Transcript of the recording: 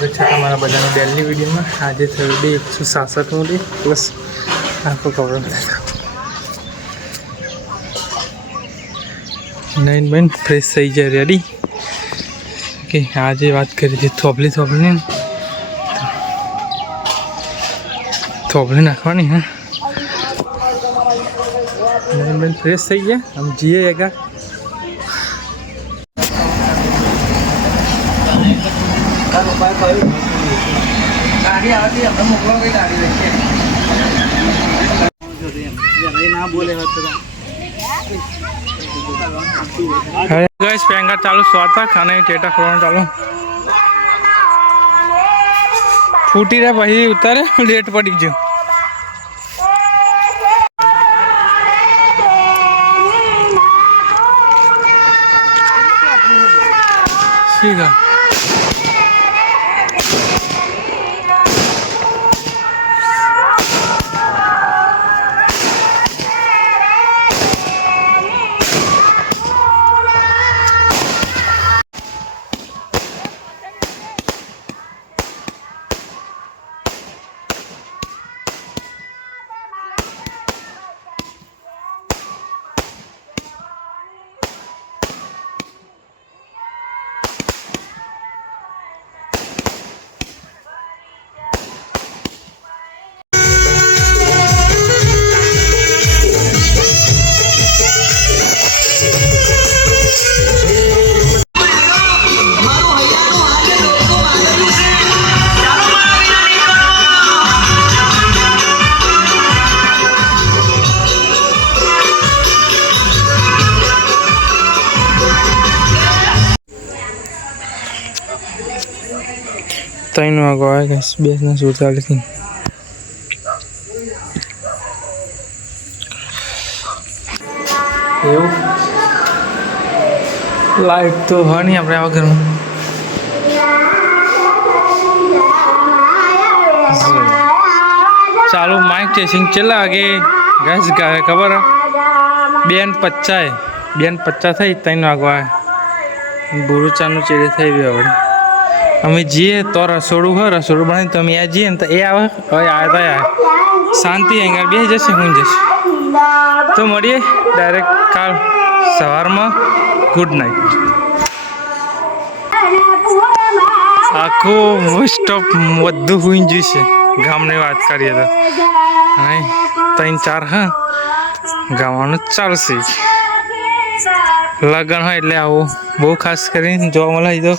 स्वागत है हमारा बधाना डेली वीडियो में। आज थर्सडे 167 डे प्लस आपको खबर बताता हूँ। नाइन बेन फ्रेश थी जाए रेडी कि आज बात करी थी थोपली नाखवानी है। नाइन बेन फ्रेश थी गया हम जीए जाएगा। गाड़ी आती है मोकलो की गाड़ी देखिए ना बोले गाइस पेंगा चालू स्वाता खाने टेटा खोलना चालू फूटी रे भाई उतारे लेट पड़ी जो ठीक है। तीन वागो आए गैस बेसना सूता लेकिन लाइट तो है नहीं अपने घर में। चालू माइक चेसिंग चला आगे गैस खबर बेन 50 थी 3 वागो आए बुरु चालू चेड़े थी भी हम अमे जीए तो रसोड़ू हो रसोड़ू बना तो अमे जीए तो ये आए शांति अंगार बे जैसे हूँ जैसे तो मळीए डायरेक्ट काल सवार में गुड नाइट। आखो मोस्ट ऑफ वधु हुई जैसे गाम ने बात करिए तो नहीं 3-4 हाँ गाँव चल से लगन हो एट आओ बहु खास कर जो मला तो